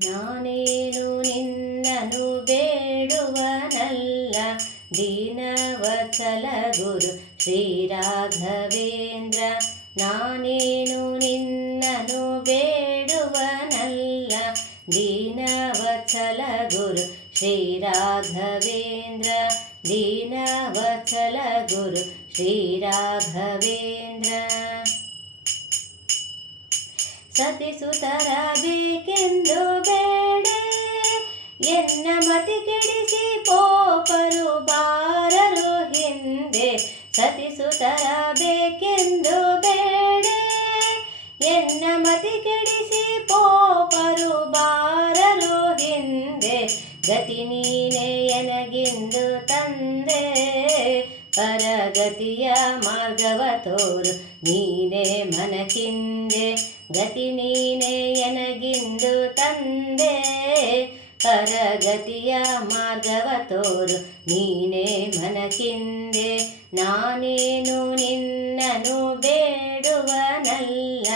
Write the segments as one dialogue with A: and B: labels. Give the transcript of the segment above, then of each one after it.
A: ನಾನೇನು ನಿನ್ನನು ಬೇಡುವನಲ್ಲ ದೀನವತ್ಸಲ ಗುರು ಶ್ರೀರಾಘವೇಂದ್ರ ನಾನೇನು ನಿನ್ನನು ಬೇಡುವನಲ್ಲ ದೀನವತ್ಸಲ ಗುರು ಶ್ರೀರಾಘವೇಂದ್ರ ದೀನವತ್ಸಲ ಗುರು ಶ್ರೀರಾಘವೇಂದ್ರ ಸತಿಸುತರ ಬೇಕೆಂದು ಬೇಡೆ. ಎನ್ನ ಮತಿ ಕೆಡಿಸಿ ಪೋಪರು ಬಾರರು ಹಿಂದೆ. ಸತಿಸುತರಬೇಕೆಂದು ಬೇಡೆ. ಎನ್ನ ಮತಿ ಕೆಡಿಸಿ ಪೋಪರು ಬಾರರು ಹಿಂದೆ. ಗತಿ ನೀನೆ ಎನಗಿಂದು ತಂದೆ. ಪರಗತಿಯ ಮಾರ್ಗವ ತೋರು ನೀನೇ ಮನಕಿಂದೆ ಗತಿ ನೀನೇ ಎನಗಿಂದು ತಂದೆ, ಪರಗತಿಯ ಮಾರ್ಗವ ತೋರು. ನೀನೇ ಮನಕಿಂದೆ ನಾನೇನು ನಿನ್ನನು ಬೇಡುವನಲ್ಲ.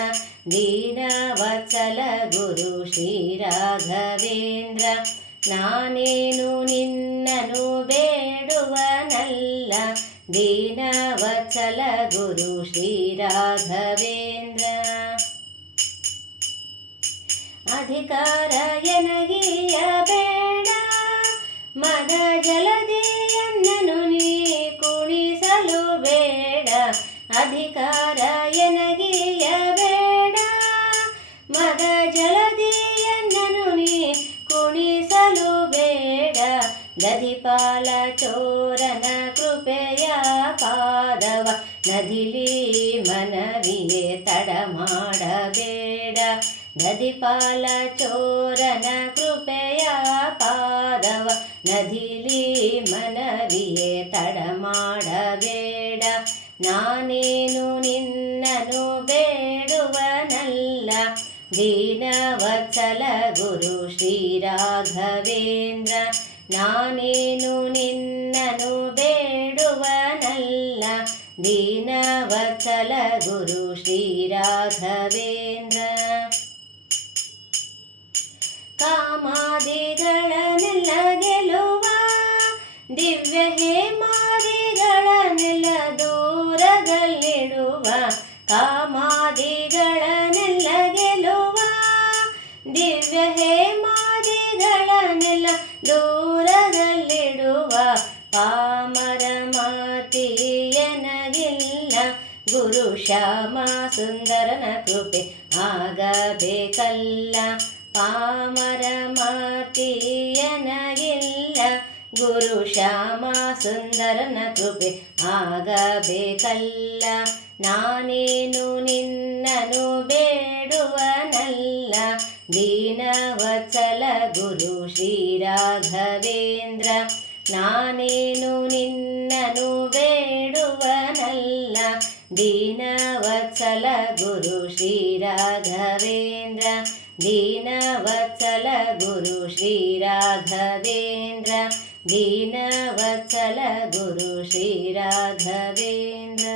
A: ದೀನವತ್ಸಲ ಗುರು ಶ್ರೀರಾಘವೇಂದ್ರ ನಾನೇನು ನಿನ್ನನು ಬೇಡುವನಲ್ಲ. ದೀನವತ್ಸಲ ಗುರು ಶ್ರೀರಾಘವೇಂದ್ರ ಅಧಿಕಾರ ಎನಗಿಯ ಬೇಡ ಮದ ಜಲದಿಯನ್ನನು ನೀ ಕುಣಿಸಲು ಬೇಡ. ಅಧಿಕಾರ ಎನಗಿಯ ಬೇಡ ಮದ ಜಲದಿಯನ್ನನು ನೀ ಕುಣಿಸಲು ಬೇಡ. ದಧಿಪಾಲ ಚೋರನ ಕೃಪೆಯ ಪಾದವ. ನದಿಲಿ ಮನವಿಯೇ ತಡ ಮಾಡಬೇಡ. ನದಿಪಾಲ ಚೋರನ ಕೃಪೆಯ ಪಾದವ, ನದಿಲಿ ಮನವಿಯೇ ತಡ ಮಾಡಬೇಡ. ನಾನೇನು ನಿನ್ನನು ಬೇಡುವನಲ್ಲ. ದೀನವತ್ಸಲ ಗುರು ಶ್ರೀರಾಘವೇಂದ್ರ ನಾನೇನು ನಿನ್ನನು ಬೇಡುವನಲ್ಲ. ದೀನವತ್ಸಲ ಗುರು ಶ್ರೀರಾಘವೇಂದ್ರ ಕಾಮಾದಿಗಳನ್ನೆಲ್ಲ ಗೆಲುವ ದಿವ್ಯ ಹೇಮಾದಿಗಳನ್ನೆಲ್ಲ ದೂರದಲ್ಲಿಡುವ ಕಾಮಾದಿಗಳನ್ನೆಲ್ಲ ಗೆಲುವ ದಿವ್ಯ ಹೇಮಾದಿಗಳನ್ನೆಲ್ಲ ದೂರದಲ್ಲಿಡುವ ಪಾಮರ ಮಾತಿಯನಗಿಲ್ಲ ಗುರು ಶ್ಯಾಮ ಸುಂದರನ ಕೃಪೆ ಆಗಬೇಕಲ್ಲ ಪಾಮರ ಮಾತಿಯನಗಿಲ್ಲ. ಗುರು ಶ್ಯಾಮ ಸುಂದರನ ಕೃಪೆ ಆಗಬೇಕಲ್ಲ. ನಾನೇನು ನಿನ್ನನು ಬೇಡುವನಲ್ಲ. ದೀನವತ್ಸಲ ಗುರು ಶ್ರೀರಾಘವೇಂದ್ರ ನಾನೇನು ನಿನ್ನನು ಬೇಡುವನಲ್ಲ. ದೀನವತ್ಸಲ ಗುರು ಶ್ರೀರಾಘವೇಂದ್ರ दीनवत्सल गुरु श्रीराघवेन्द्र दीनवत्सल गुरु श्रीराघवेन्द्र